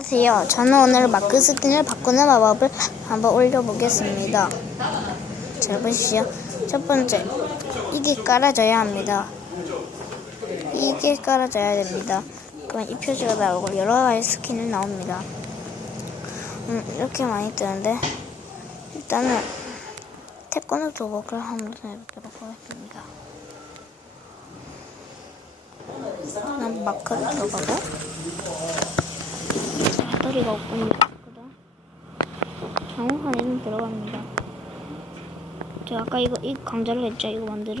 안녕하세요. 저는 오늘 마크 스킨을 바꾸는 마법을 한번 올려보겠습니다. 잘 보시죠. 첫 번째, 이게 깔아져야 합니다. 이게 깔아져야 됩니다. 그러면 이 표지가 나오고 여러 가지 스킨이 나옵니다. 음, 이렇게 많이 뜨는데 일단은 태권도 도복을 한번 해보도록 하겠습니다. 난 마크를 들어가고 배터리가 없으니까 그다음 장우산에는 들어갑니다. 제가 아까 이거 이 강좌를 했죠. 이거 만드는.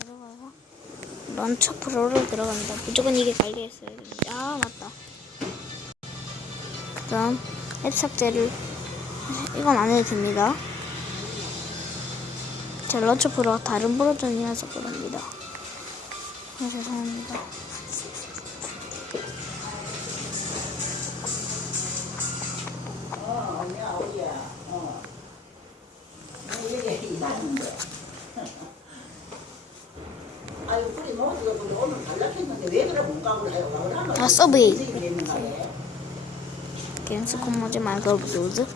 들어가고 런처 프로로 들어갑니다. 무조건 이게 있어야 됩니다. 아 맞다. 그다음 앱 삭제를 이건 안 해도 됩니다. 제 런처 프로가 다른 버전이라서 그럽니다. 아, 죄송합니다. 아 서브웨이. 이랬는가 해. 겐스콘 모지 말고 로즈.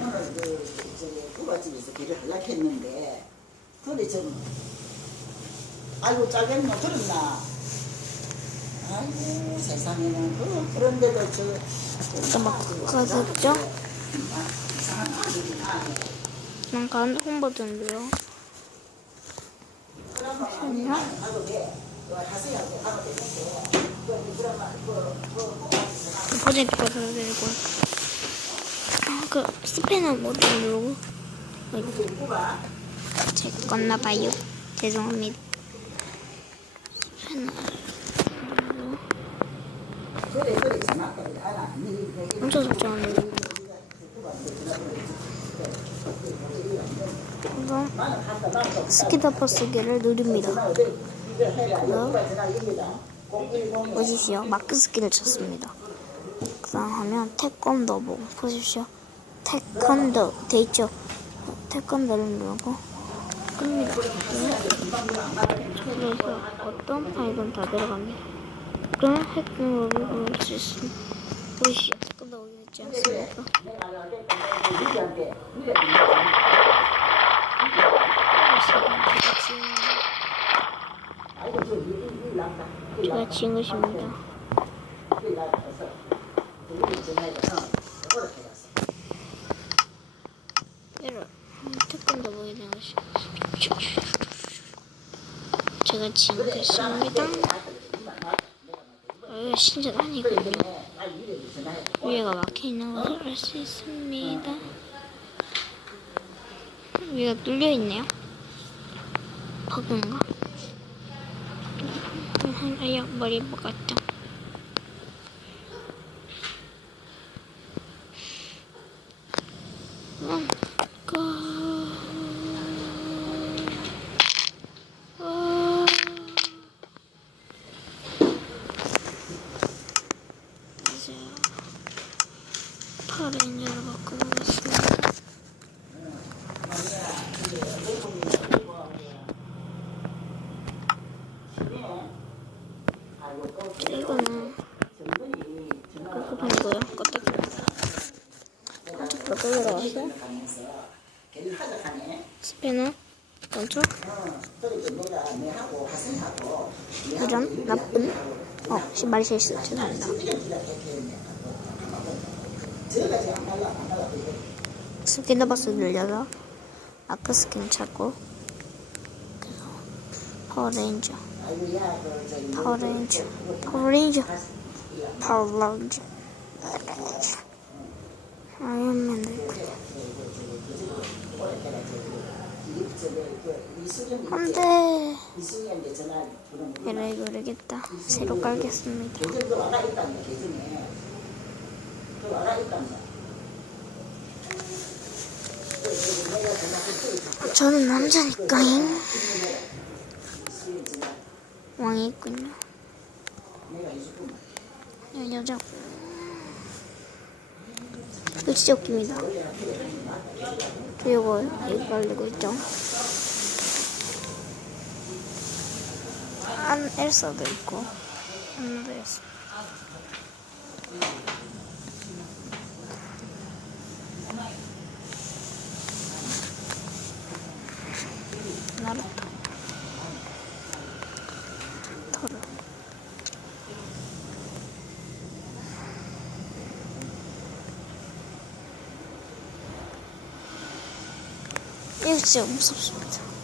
오늘 그 저기 부가집에서 길을 달락했는데 그래 좀 아이고 짜겠노 그랬나? 아이고 세상에는 그 그런데도 저 아들이 나네. 난 가는 홍보던데요. 그 하세요. 하면 되는데 그 포장. 아, 그 스패너 못 누르고. 그 누가 제 건나 봐요. 죄송합니다. 스패너. 누르고. 그래 그래 전화거리 하나 니 내게 엄청 속상하네. 그럼 스키더퍼 쓰기를 누릅니다. 010 보십시오. 마크 스키를 쳤습니다. 그 다음 하면 태권도 보고 보십시오. 태권도 돼 있죠? 태권도를 누르고 끕니다. 그래서 어떤 파일은 다 들어갑니다. 그럼 핵으로 누를 수 있습니다. 태권도 오게 있지 않습니까? 제가 지은 것입니다. 우리 에러. 태권도 보게 된 것이 제가 지은 것입니다. 어, 신전 아니군요. 위에가 막혀 있는 것을 알 수 있습니다. 위가 뚫려 있네요. 버그인가? 음, 아야 머리 먹었죠. 음, 그... 어... 이제 파렌저로 바꿔보겠습니다. 이거는 급급한 거요. 껐다 한쪽 더 들어와서 걔를 하자하네 스 패너 하승하고 이런 나쁜? 어 신발 실수 죄송합니다. 갈라 스킨 더버스 늘려서 아크 스킨 찾고 파워레인저. 파워레인저. 파워레인저. 파워레인저. 아이언맨도 있고 안돼. 주는 거 에라이 모르겠다. 새로 깔겠습니다. 그 저는 남자니까요. 왕이 있군요. 내가 해줄게 여- 여자 이거 진짜 웃깁니다. 그리고 이거 깔리고 있죠 안 엘사도 있고 안나도 엘사 나루토. 토르. 이거 무섭습니다.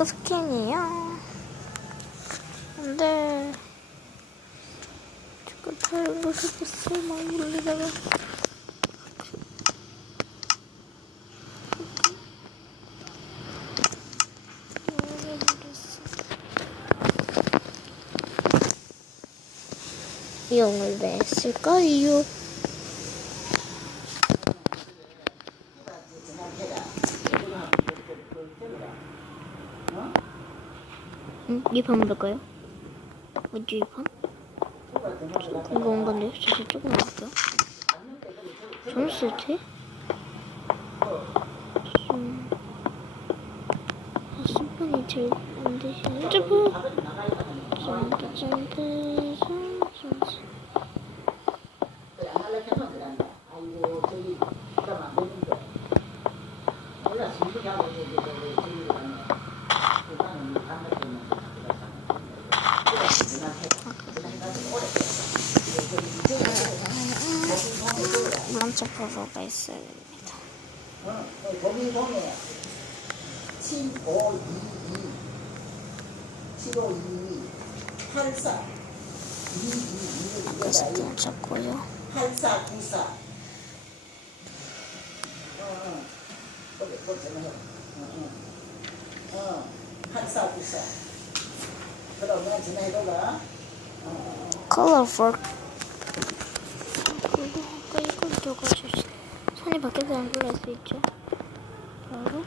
아까 스킨이요. 근데 다른 거 해봤어 막 올리다가 이용을 왜 했을까요? 응? 이판 볼까요? 뭐지 이 판? 이거 온 건데요? 진짜 조금 나올게요. 점수트? 음, 아, 심판이 제일 안 되시네. 점프! 점프, 점프, 점프. 아이고 저기 그러면 안 되는데. 몰라 신분이 하고 이제 저 3차 프로가 있어야 됩니다. 어, 범위동에 7522, 7522, 어, 어, 어, 8494. 그러면 지나해도가 어, Color for 적어주시. 손이 밖에서 안 불날 수 있죠. 바로